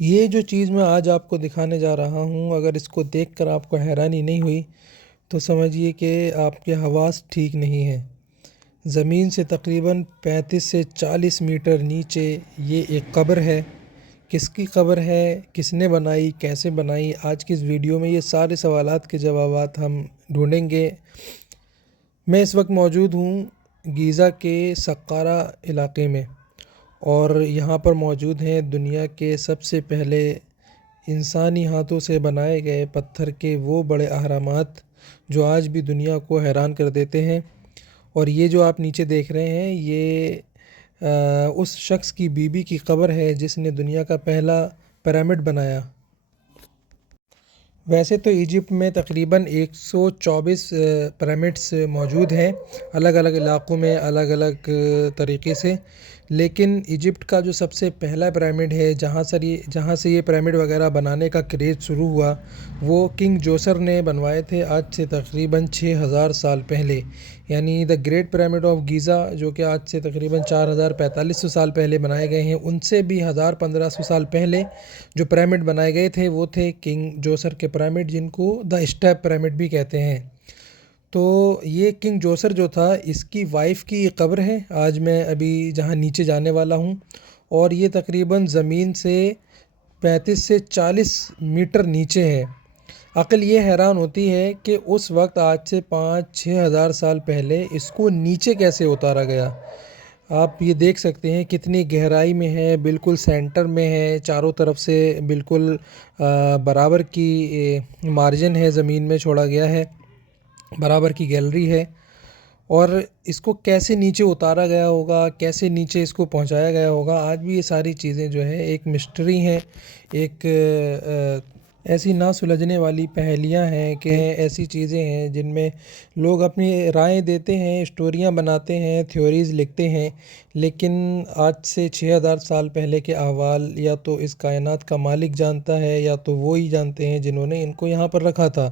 یہ جو چیز میں آج آپ کو دکھانے جا رہا ہوں، اگر اس کو دیکھ کر آپ کو حیرانی نہیں ہوئی تو سمجھیے کہ آپ کے حواس ٹھیک نہیں ہیں۔ زمین سے تقریباً 35 سے 40 میٹر نیچے یہ ایک قبر ہے۔ کس کی قبر ہے، کس نے بنائی، کیسے بنائی، آج کی اس ویڈیو میں یہ سارے سوالات کے جوابات ہم ڈھونڈیں گے۔ میں اس وقت موجود ہوں گیزا کے سقارہ علاقے میں، اور یہاں پر موجود ہیں دنیا کے سب سے پہلے انسانی ہاتھوں سے بنائے گئے پتھر کے وہ بڑے اہرامات جو آج بھی دنیا کو حیران کر دیتے ہیں۔ اور یہ جو آپ نیچے دیکھ رہے ہیں، یہ اس شخص کی بیوی کی قبر ہے جس نے دنیا کا پہلا پیرامڈ بنایا۔ ویسے تو ایجپٹ میں تقریباً 124 پیرامڈس موجود ہیں، الگ الگ علاقوں میں الگ الگ طریقے سے، لیکن ایجپٹ کا جو سب سے پہلا پیرامڈ ہے جہاں سے یہ پیرامڈ وغیرہ بنانے کا کریز شروع ہوا، وہ کنگ جوسر نے بنوائے تھے آج سے تقریباً 6000 سال پہلے۔ یعنی دا گریٹ پیرامڈ آف گیزا جو کہ آج سے تقریباً 4500 سال پہلے بنائے گئے ہیں، ان سے بھی 1500 سال پہلے جو پیرامڈ بنائے گئے تھے وہ تھے کنگ جوسر کے پیرامڈ، جن کو دا اسٹیپ پیرامڈ بھی کہتے ہیں۔ تو یہ کنگ جوسر جو تھا، اس کی وائف کی یہ قبر ہے آج میں ابھی جہاں نیچے جانے والا ہوں، اور یہ تقریباً زمین سے 35 سے 40 میٹر نیچے ہے۔ عقل یہ حیران ہوتی ہے کہ اس وقت آج سے 5-6 ہزار سال پہلے اس کو نیچے کیسے اتارا گیا۔ آپ یہ دیکھ سکتے ہیں کتنی گہرائی میں ہے، بالکل سینٹر میں ہے، چاروں طرف سے بالکل برابر کی مارجن ہے، زمین میں چھوڑا گیا ہے، برابر کی گیلری ہے۔ اور اس کو کیسے نیچے اتارا گیا ہوگا، کیسے نیچے اس کو پہنچایا گیا ہوگا، آج بھی یہ ساری چیزیں جو ہے ایک مسٹری ہیں، ایک ایسی نہ سلجھنے والی پہیلیاں ہیں کہ ایسی چیزیں ہیں جن میں لوگ اپنی رائے دیتے ہیں، اسٹوریاں بناتے ہیں، تھیوریز لکھتے ہیں، لیکن آج سے 6000 سال پہلے کے احوال یا تو اس کائنات کا مالک جانتا ہے یا تو وہی جانتے ہیں جنہوں نے ان کو یہاں پر رکھا تھا۔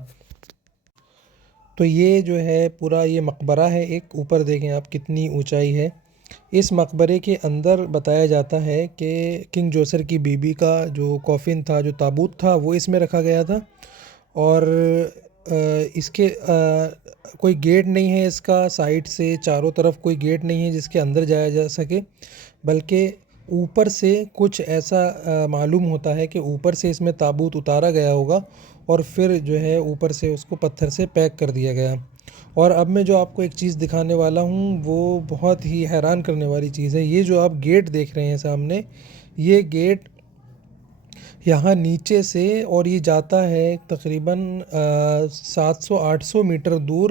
تو یہ جو ہے پورا یہ مقبرہ ہے، ایک اوپر دیکھیں آپ کتنی اونچائی ہے۔ اس مقبرے کے اندر بتایا جاتا ہے کہ کنگ جوسر کی بیوی کا جو کافن تھا، جو تابوت تھا، وہ اس میں رکھا گیا تھا، اور اس کے کوئی گیٹ نہیں ہے، اس کا سائڈ سے چاروں طرف کوئی گیٹ نہیں ہے جس کے اندر جایا جا سکے، بلکہ اوپر سے کچھ ایسا معلوم ہوتا ہے کہ اوپر سے اس میں تابوت اتارا گیا ہوگا، اور پھر جو ہے اوپر سے اس کو پتھر سے پیک کر دیا گیا۔ اور اب میں جو آپ کو ایک چیز دکھانے والا ہوں وہ بہت ہی حیران کرنے والی چیز ہے۔ یہ جو آپ گیٹ دیکھ رہے ہیں سامنے، یہ گیٹ یہاں نیچے سے، اور یہ جاتا ہے تقریباً 700-800 میٹر دور،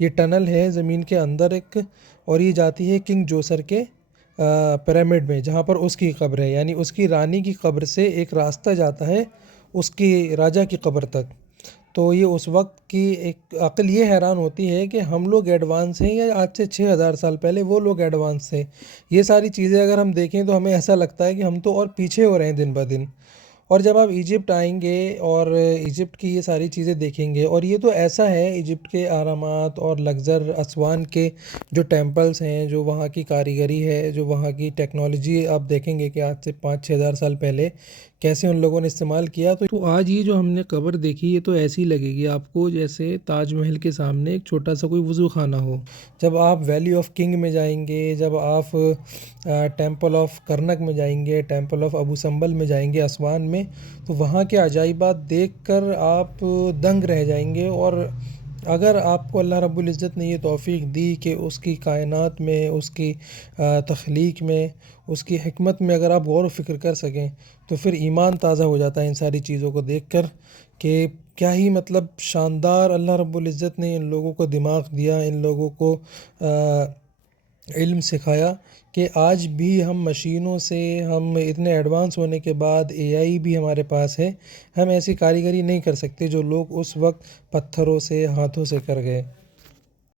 یہ ٹنل ہے زمین کے اندر ایک، اور یہ جاتی ہے کنگ جوسر کے پیرامڈ میں جہاں پر اس کی قبر ہے، یعنی اس کی رانی کی قبر سے ایک راستہ جاتا ہے اس کی راجہ کی قبر تک۔ تو یہ اس وقت کی ایک عقل یہ حیران ہوتی ہے کہ ہم لوگ ایڈوانس ہیں یا آج سے 6000 سال پہلے وہ لوگ ایڈوانس تھے۔ یہ ساری چیزیں اگر ہم دیکھیں تو ہمیں ایسا لگتا ہے کہ ہم تو اور پیچھے ہو رہے ہیں دن بہ دن۔ اور جب آپ ایجپٹ آئیں گے اور ایجپٹ کی یہ ساری چیزیں دیکھیں گے، اور یہ تو ایسا ہے، ایجپٹ کے اہرامات اور لگزر اسوان کے جو ٹیمپلز ہیں، جو وہاں کی کاریگری ہے، جو وہاں کی ٹیکنالوجی آپ دیکھیں گے کہ آج سے 5-6 ہزار سال پہلے کیسے ان لوگوں نے استعمال کیا۔ تو آج یہ جو ہم نے قبر دیکھی، یہ تو ایسی لگے گی آپ کو جیسے تاج محل کے سامنے ایک چھوٹا سا کوئی وضو خانہ ہو۔ جب آپ ویلی آف کنگ میں جائیں گے، جب آپ ٹیمپل آف کرنک میں جائیں گے، ٹیمپل آف ابو سمبل میں جائیں گے اسوان میں، تو وہاں کے عجائبات دیکھ کر آپ دنگ رہ جائیں گے۔ اور اگر آپ کو اللہ رب العزت نے یہ توفیق دی کہ اس کی کائنات میں، اس کی تخلیق میں، اس کی حکمت میں اگر آپ غور و فکر کر سکیں، تو پھر ایمان تازہ ہو جاتا ہے ان ساری چیزوں کو دیکھ کر کہ کیا ہی مطلب شاندار اللہ رب العزت نے ان لوگوں کو دماغ دیا، ان لوگوں کو علم سکھایا کہ آج بھی ہم مشینوں سے، ہم اتنے ایڈوانس ہونے کے بعد اے آئی بھی ہمارے پاس ہے، ہم ایسی کاریگری نہیں کر سکتے جو لوگ اس وقت پتھروں سے، ہاتھوں سے کر گئے۔